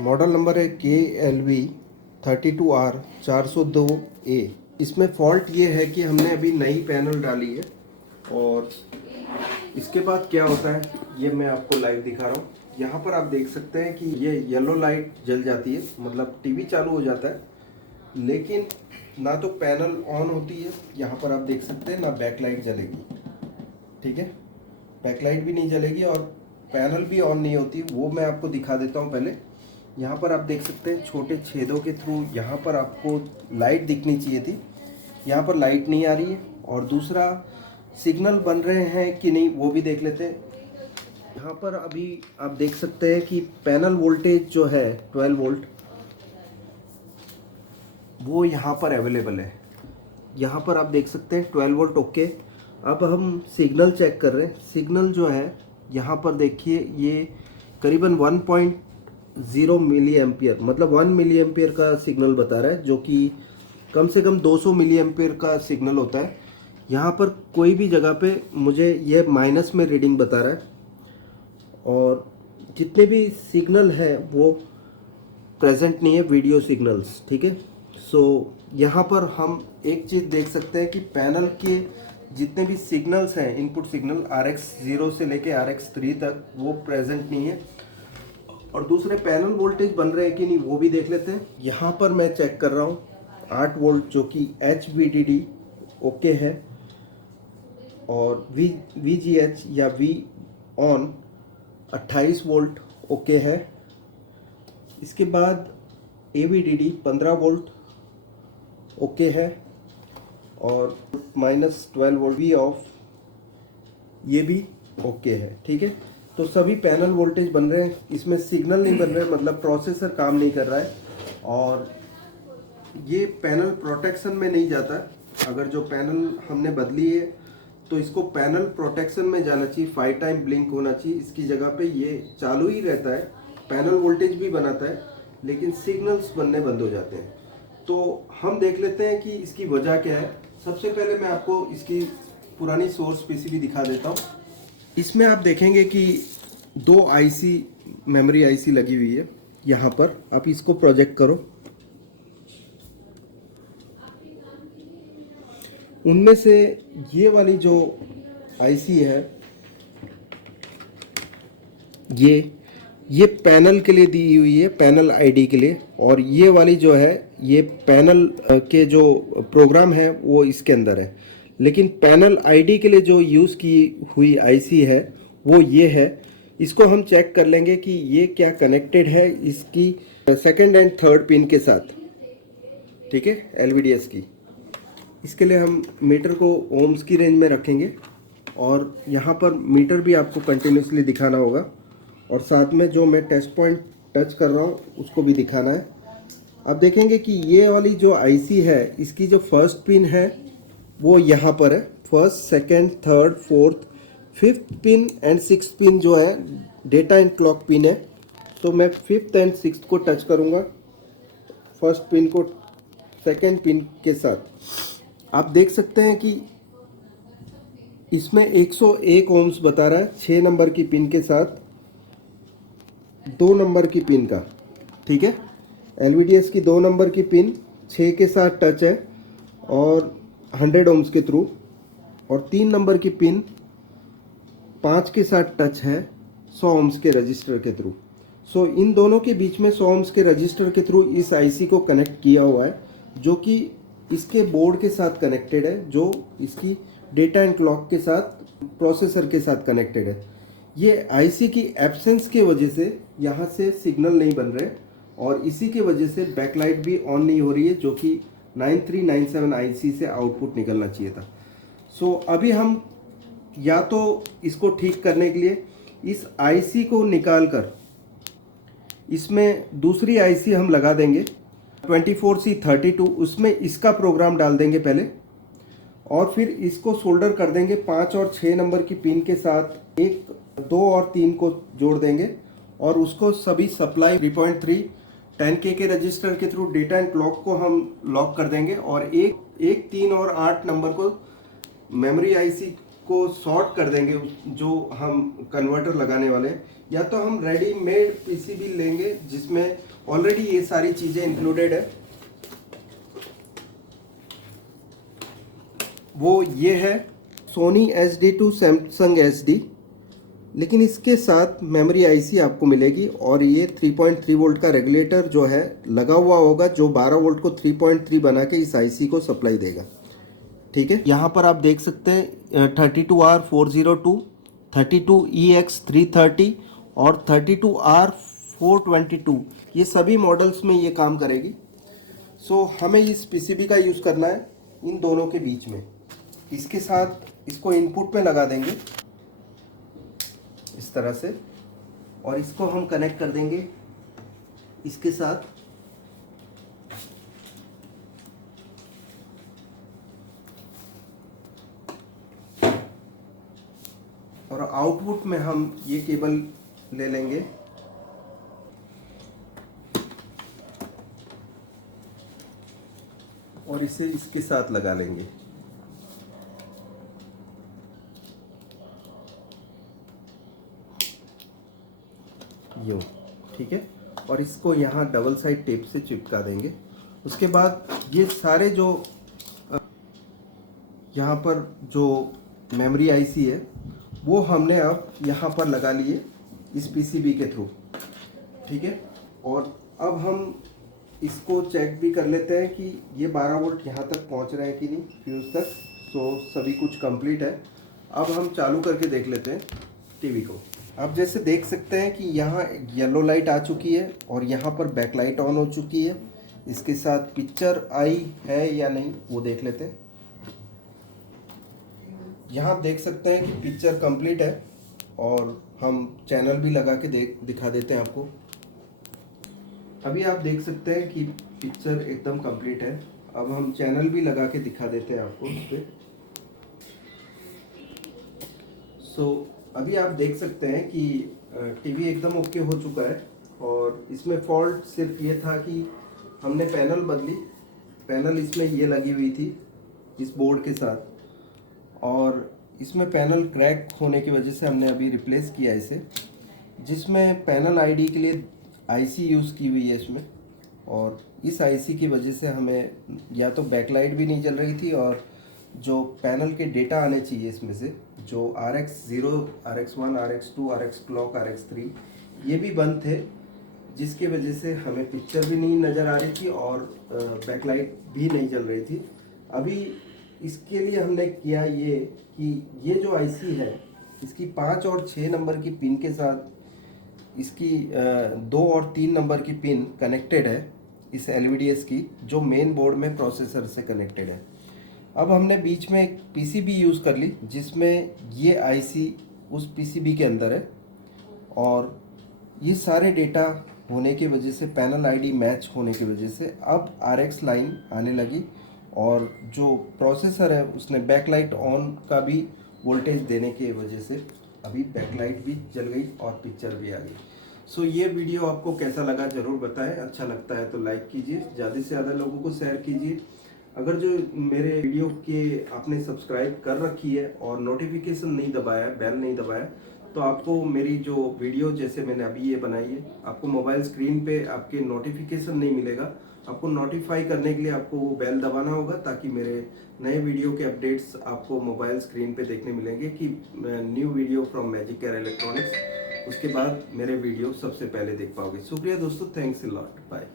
Model number है KLV32R402A। इसमें fault ये है कि हमने अभी नई पैनल डाली है और इसके बाद क्या होता है ये मैं आपको लाइव दिखा रहा हूँ। यहाँ पर आप देख सकते हैं कि ये येलो लाइट जल जाती है, मतलब टीवी चालू हो जाता है, लेकिन ना तो पैनल ऑन होती है। यहाँ पर आप देख सकते हैं ना बैकलाइट जलेगी, ठीक है, बैकलाइट भी नहीं जलेगी और पैनल भी ऑन नहीं होती। वो मैं आपको दिखा देता हूँ। पहले यहाँ पर आप देख सकते हैं छोटे छेदों के थ्रू यहाँ पर आपको लाइट दिखनी चाहिए थी, यहाँ पर लाइट नहीं आ रही है। और दूसरा, सिग्नल बन रहे हैं कि नहीं वो भी देख लेते हैं। यहाँ पर अभी आप देख सकते हैं कि पैनल वोल्टेज जो है 12 वोल्ट वो यहाँ पर अवेलेबल है। यहाँ पर आप देख सकते हैं 12 वोल्ट ओके। अब हम सिग्नल चेक कर रहे हैं। सिग्नल जो है यहाँ पर देखिए ये करीबन 1.0 मिली एम्पियर, मतलब 1 मिली एम्पियर का सिग्नल बता रहा है, जो कि कम से कम 200 मिली एम्पियर का सिग्नल होता है। यहाँ पर कोई भी जगह पे मुझे ये माइनस में रीडिंग बता रहा है और जितने भी सिग्नल है वो प्रेजेंट नहीं है, वीडियो सिग्नल्स, ठीक है। सो यहाँ पर हम एक चीज़ देख सकते हैं कि पैनल के जितने भी सिग्नल्स हैं, इनपुट सिग्नल RX0 से लेके RX3 तक, वो प्रेजेंट नहीं है। और दूसरे पैनल वोल्टेज बन रहे हैं कि नहीं वो भी देख लेते हैं। यहाँ पर मैं चेक कर रहा हूँ 8 वोल्ट जो कि HVDD ओके है और VGH या V ऑन 28 वोल्ट ओके है। इसके बाद AVDD 15 वोल्ट ओके है और -12 वोल्ट V ऑफ ये भी ओके है, ठीक है। तो सभी पैनल वोल्टेज बन रहे हैं, इसमें सिग्नल नहीं बन रहे, मतलब प्रोसेसर काम नहीं कर रहा है और ये पैनल प्रोटेक्शन में नहीं जाता। अगर जो पैनल हमने बदली है तो इसको पैनल प्रोटेक्शन में जाना चाहिए, 5 टाइम ब्लिंक होना चाहिए। इसकी जगह पे ये चालू ही रहता है, पैनल वोल्टेज भी बनाता है, लेकिन सिग्नल्स बनने बंद हो जाते हैं। तो हम देख लेते हैं कि इसकी वजह क्या है। सबसे पहले मैं आपको इसकी पुरानी सोर्स पीसीबी दिखा देता हूँ। इसमें आप देखेंगे कि 2 आईसी, मेमोरी आईसी लगी हुई है। यहाँ पर आप इसको प्रोजेक्ट करो, उनमें से ये वाली जो आईसी है ये पैनल के लिए दी हुई है, पैनल आईडी के लिए, और ये वाली जो है ये पैनल के जो प्रोग्राम है वो इसके अंदर है। लेकिन पैनल आईडी के लिए जो यूज़ की हुई आईसी है वो ये है। इसको हम चेक कर लेंगे कि ये क्या कनेक्टेड है इसकी सेकंड एंड थर्ड पिन के साथ, ठीक है, LVDS की। इसके लिए हम मीटर को ओम्स की रेंज में रखेंगे और यहाँ पर मीटर भी आपको कंटिन्यूसली दिखाना होगा और साथ में जो मैं टेस्ट पॉइंट टच कर रहा हूँ उसको भी दिखाना है। अब देखेंगे कि ये वाली जो आईसी है इसकी जो फर्स्ट पिन है वो यहाँ पर है। First, second, third, fourth, fifth pin and six pin जो है डेटा एंड क्लॉक पिन है। तो मैं फिफ्थ एंड सिक्स्थ को टच करूँगा, फर्स्ट पिन को सेकंड पिन के साथ। आप देख सकते हैं कि इसमें 101 ओम्स बता रहा है 6 नंबर की पिन के साथ 2 नंबर की पिन का, ठीक है। LVDS की 2 नंबर की पिन 6 के साथ टच है और 100 ओम्स के थ्रू, और 3 नंबर की पिन 5 के साथ टच है 100 ओम्स के रजिस्टर के थ्रू। सो इन दोनों के बीच में 100 ओम्स के रजिस्टर के थ्रू इस आईसी को कनेक्ट किया हुआ है, जो कि इसके बोर्ड के साथ कनेक्टेड है, जो इसकी डेटा एंड क्लॉक के साथ, प्रोसेसर के साथ कनेक्टेड है। ये आईसी की एब्सेंस के वजह से यहाँ से सिग्नल नहीं बन रहे और इसी के वजह से बैकलाइट भी ऑन नहीं हो रही है, जो कि 9397 आईसी से आउटपुट निकलना चाहिए था। सो अभी हम या तो इसको ठीक करने के लिए इस आईसी को निकाल कर इसमें दूसरी आईसी हम लगा देंगे 24C32, उसमें इसका प्रोग्राम डाल देंगे पहले और फिर इसको सोल्डर कर देंगे 5 और 6 नंबर की पिन के साथ, 1, 2 और 3 को जोड़ देंगे और उसको सभी सप्लाई 3.3 10K के रजिस्टर के थ्रू डेटा एंड क्लॉक को हम लॉक कर देंगे और 1, 3 और 8 नंबर को मेमोरी आईसी इसको शॉर्ट कर देंगे जो हम कन्वर्टर लगाने वाले हैं, या तो हम रेडीमेड पीसीबी लेंगे जिसमें ऑलरेडी ये सारी चीज़ें इंक्लूडेड है। वो ये है Sony SD to Samsung SD, लेकिन इसके साथ मेमोरी आईसी आपको मिलेगी और ये 3.3 वोल्ट का रेगुलेटर जो है लगा हुआ होगा, जो 12 वोल्ट को 3.3 बना के इस आईसी को सप्लाई देगा। ठीक है, यहाँ पर आप देख सकते हैं 32R402, 32EX330 और 32R422, ये सभी मॉडल्स में ये काम करेगी। सो हमें इस पीसीबी का यूज़ करना है इन दोनों के बीच में। इसके साथ इसको इनपुट में लगा देंगे इस तरह से, और इसको हम कनेक्ट कर देंगे इसके साथ। और आउटपुट में हम ये केबल ले लेंगे और इसे इसके साथ लगा लेंगे। यूँ, ठीक है, और इसको यहाँ डबल साइड टेप से चिपका देंगे। उसके बाद ये सारे जो यहाँ पर जो मेमोरी आईसी है वो हमने अब यहाँ पर लगा लिए इस पीसीबी के थ्रू। ठीक है, और अब हम इसको चेक भी कर लेते हैं कि ये 12 वोल्ट यहाँ तक पहुँच रहे हैं कि नहीं, फ्यूज़ तक। सो सभी कुछ कंप्लीट है। अब हम चालू करके देख लेते हैं टीवी को। आप जैसे देख सकते हैं कि यहाँ येलो लाइट आ चुकी है और यहाँ पर बैक लाइट ऑन हो चुकी है। इसके साथ पिक्चर आई है या नहीं वो देख लेते हैं। यहाँ आप देख सकते हैं कि पिक्चर कंप्लीट है और हम चैनल भी लगा के दिखा देते हैं आपको। अभी आप देख सकते हैं कि पिक्चर एकदम कंप्लीट है। अब हम चैनल भी लगा के दिखा देते हैं आपको उस पर। अभी आप देख सकते हैं कि टीवी एकदम ओके हो चुका है और इसमें फॉल्ट सिर्फ ये था कि हमने पैनल बदली। पैनल इसमें ये लगी हुई थी इस बोर्ड के साथ, और इसमें पैनल क्रैक होने की वजह से हमने अभी रिप्लेस किया इसे, जिसमें पैनल आईडी के लिए आईसी यूज़ की हुई है इसमें। और इस आईसी की वजह से हमें या तो बैकलाइट भी नहीं जल रही थी, और जो पैनल के डेटा आने चाहिए इसमें से, जो RX0, RX1, RX2, RX clock, RX3, ये भी बंद थे, जिसकी वजह से हमें पिक्चर भी नहीं नज़र आ रही थी और बैकलाइट भी नहीं जल रही थी। अभी इसके लिए हमने किया ये कि ये जो आईसी है इसकी 5 और 6 नंबर की पिन के साथ इसकी 2 और 3 नंबर की पिन कनेक्टेड है इस LVDS की, जो मेन बोर्ड में प्रोसेसर से कनेक्टेड है। अब हमने बीच में एक पीसीबी यूज़ कर ली जिसमें ये आईसी उस पीसीबी के अंदर है, और ये सारे डेटा होने की वजह से, पैनल आईडी मैच होने की वजह से अब RX लाइन आने लगी, और जो प्रोसेसर है उसने बैकलाइट ऑन का भी वोल्टेज देने की वजह से अभी बैकलाइट भी जल गई और पिक्चर भी आ गई। सो ये वीडियो आपको कैसा लगा ज़रूर बताएं। अच्छा लगता है तो लाइक कीजिए, ज़्यादा से ज़्यादा लोगों को शेयर कीजिए। अगर जो मेरे वीडियो के आपने सब्सक्राइब कर रखी है और नोटिफिकेशन नहीं दबाया, बेल नहीं दबाया, तो आपको मेरी जो वीडियो जैसे मैंने अभी ये बनाई है, आपको मोबाइल स्क्रीन पे आपके नोटिफिकेशन नहीं मिलेगा। आपको नोटिफाई करने के लिए आपको वो बेल दबाना होगा, ताकि मेरे नए वीडियो के अपडेट्स आपको मोबाइल स्क्रीन पे देखने मिलेंगे कि new video from magic care electronics. उसके बाद मेरे वीडियो सबसे पहले देख पाओगे। शुक्रिया दोस्तों, थैंक्स अ लॉट, बाय।